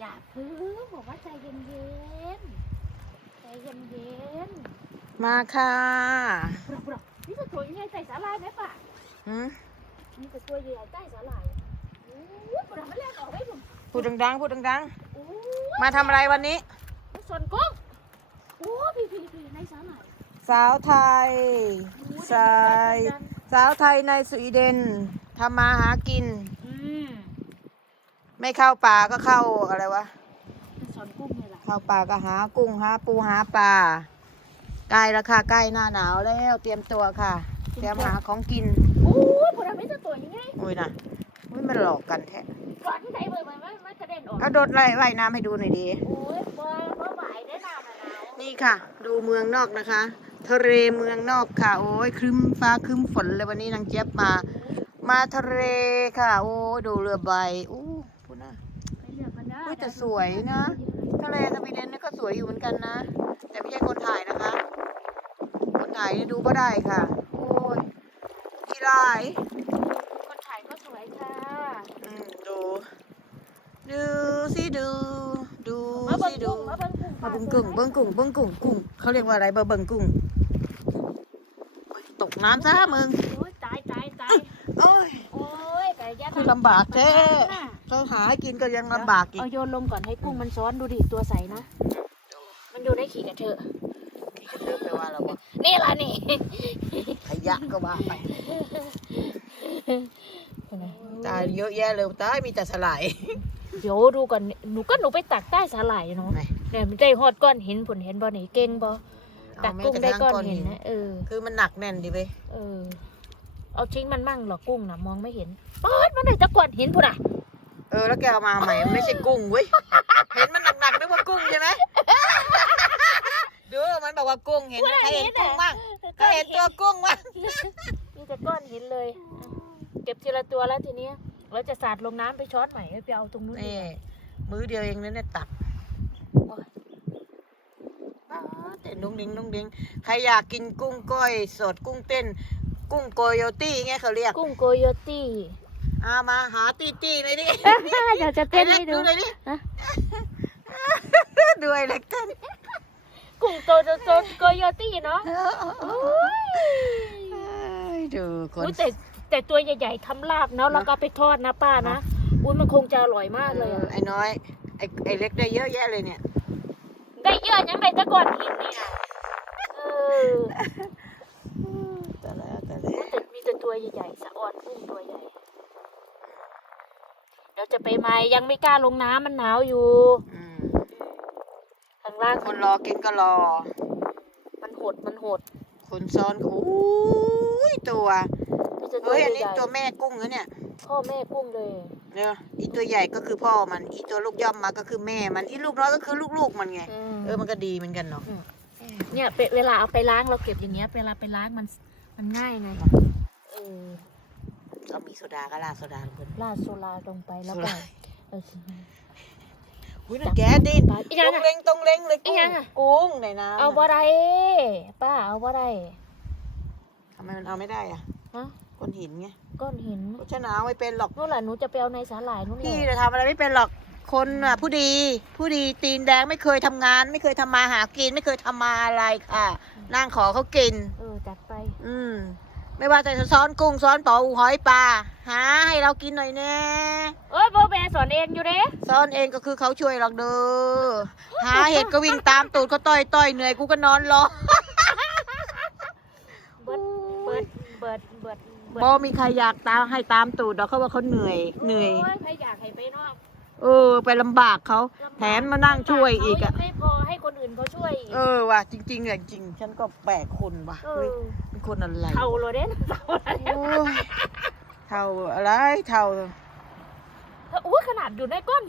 อย่าพึ่งบอกว่าใจเย็นเย็นๆใจเย็นเย็นมาค่ะๆปลุกปลุกนี่จะตัวยังไงใส่สาลายไหมป่ะหืมนี่จะตัวใหญ่ใต้สาลายอู้ยปลุกมันแรกออกได้ผมพูดดังๆพูดดังอู้ๆมาทำอะไรวันนี้ยส่วนกุ้งโอ้พี่พี่พี่ในสาลายสาวไทยอู้ใช่สาวไทยในสวีเดนทำมาหากินอืม ไม่เข้าป่าก็เข้าอะไรวะส่วนกุ้งเลยล่ะเข้าป่าก็หากุ้งหาปูหาปลาใกล้แล้วค่ะใกล้หน้าหนาวแล้วเตรียมตัวค่ะ เตรียมหาของกินอู้ยปลุกมันจะตัวยังไงอุ้ยนะอุ้ยมันหลอกกันแท้ก่อนที่ไหนเบิร์มันมันกระเด็นออกเอาโดดไล่ว่ายน้ำให้ดูหน่อยดีโอ้ยบ่บ่ไหวได้น้ำมะนาวนี่ค่ะ ดูเมืองนอกนะคะทะเลเมืองนอกค่ะ โอ้ยครึ้มฟ้าครึ้มฝนเลยวันนี้นางเจี๊ยบมา มาทะเลค่ะ โอ้ยดูเรือใบอู้พูดนะไปเลื อกกันนะอุ้ยแต่สวยนะทะเลสวีเดนนี่ก็สวยอยู่เหมือนกันนะ แต่ไม่ใช่คนถ่ายนะคะ คนถ่ายนี่ดูก็ได้ค่ะ โอ้ยกี่ลายคนถ่ายก็สวยค่ะ อืมดู ดูสิดูดูมาเบิ่สิงดูกุ้งมาเบิ่งกุ้งมาเบิ่งกุ้งเบิ่งกุ้งเบิ่งกุ้งกุ้งเขาเรียกว่าอะไรเบิ่งเบิ่งกุ้งโอ้ยตกน้ำซะมึง โอ้ยตายตายตายโอ้ย โอ้ยไก่ย่างคือลำบากแท้ เราหาให้กินก็ยังลำบากอีก เอาโยนลงก่อนให้กุ้งมันซ้อนดูดิตัวใสนะ มันอยู่ในขี่กระเทอะเลือกไปว่าเราบอกนี่ล่ะนี่ขยะก็ว่าไปตายเยอะแยะเลยตายมีแต่สลายเดี๋ยวดูก่อนหนูก็หนูไปตักใต้สาหร่ายเนาะไหนเนี่ยมันได้ฮอดก้อนหินผลเห็นบ่นี่เก่งบ่ตักเอาแม้กุ้งกระได้ทั่งก้อนก้อนหิหินนนะเออคือมันหนักแน่นดิเว้ยเออ เอาชิ้นมันมั่งเหรอกุ้งนะมองไม่เห็นป๊อดมันได้แตะก้อนหินพุ่นอะ เออแล้วแกเอามาใหม่มันไม่ใช่กุ้งเว้ยเห็นมันหนักๆนึกว่ากุ้งใช่ไหมดูมันบอกว่ากุ้งเห็นไหมใครเห็นกุ้งบ้างใครเห็นตัวกุ้งบ้างมีแต่ก้อนหินเลยอะเก็บทีละตัวแล้วทีเนี้ยเราจะสาดลงน้ำไปช้อนใหม่ไปเอาตรงนู้นดีนี่กว่ามื้อเดียวเองนะเนี่ยตักโอ้ยป๊าดแต่ดุงดิงดุงดิงใครอยากกินกุ้งก้อยสดกุ้งเต้น กุ้งโกโยตี้ไงเขาเรียก กุ้งโกโยตี้เอามาหาตีตีหน่อยดิเดี๋ยวจะเต้นให้ดูไอ้เล็กดูหน่อยดิฮะดูไอ้เล็กเต้นกุ้งโกโยโตโกโยตี้เนาะโอ้ยเอ้ยดูคนอุ๊ยแต่แต่ตัวใหญ่ๆทำลาบเนาะแล้วก็เอาไปทอดนะป้านะอุ้ยมันคงจะอร่อยมากเลยอะไอ้น้อยไอ้ไอ้เล็กได้เยอะแยะเลยเนี่ย ได้เยอะยังได้แตะก้อนหินนี่นะเออแต่แล้วแต่แล้วแต่มีแต่ตัวใหญ่ๆสะออนกุ้งตัวใหญ่ เดี๋ยวจะไปไหมยังไม่กล้าลงน้ำมันหนาวอยู่อืมข้างล่างคนรอกินก็รอ มันหดมันหดคนซ้อนก็อุ้ยตัวมีแต่ตัวเฮ้ยใหอันนี้ญ่ตัวแม่กุ้งนะเนี่ยๆพ่อแม่กุ้งเลย เนี่ยอีตัวใหญ่ก็คือพ่อมัน อีตัวลูกย่อมมาก็คือแม่มัน อีลูกน้อยก็คือลูกๆมันไง เออ มันก็ดีเหมือนกันเนาะ เนี่ยเปเวลาเอาไปล้างเราเก็บอย่างเงี้ย เวลาไปล้างมันมันง่ายไงเออ ก็มีโซดาก็ราดโซดาลงไปราดโซลาลงไปแล้วโซก็ดาเอออุ้ยนั่นแกดินปลาอีตหยังรงอะเล็งตรงเล็งเลยอีกุ้หยังงอะ กุ้งในน้ำเอาบ่ได้ป้าเอาบ่ได้ทำไมมันเอาไม่ได้อะฮะก้อนหินไงก้อนหินก็ฉันเอาไม่เป็นหรอก นู่นแหละหนูจะไปเอาในสาหร่ายนู่นแหพี่ละจะทำอะไรไม่เป็นหรอก คนอะผู้ดี ผู้ดีตีนแดงไม่เคยทำงาน ไม่เคยทำมาหากิน ไม่เคยทำมาอะไรค่ะ นั่งขอเขากิน เออจัดไป อืม ไม่ว่าจะซ้อนกุ้งซ้อนเป๋าหอยปลาหาให้เรากินหน่อยแน่เอ้ยโบแบสอนเองอยู่เด้ซ้อนเองก็คือเขาช่วยหรอกเด้อหาเห็ดก็วิ่งตามตูดเขาต่อยต่อยเหนื่อยกูก็นอนรอเบิดเบิดเบิดเบิดเบิดบอมีใครอยากตามให้ตามตูดดอกเขาว่าเขาเหนื่อยเหนื่อยโใครอยากให้ไปนอก เออ ไปลำบากเขาลำบกแถมมานั่งช่วยอีกเขาอะยังไม่พอให้คนอื่นเขาช่วยอีกเออว่ะจริงๆอะจริง ฉันก็แปลกคนว่ะเอเฮ้ยอเป็นคนอะไรเท่าเลยเด้เท่าเลยโอ้ยเท่าอะไรเท่าอุ้ยขนาดอยู่ในก้อน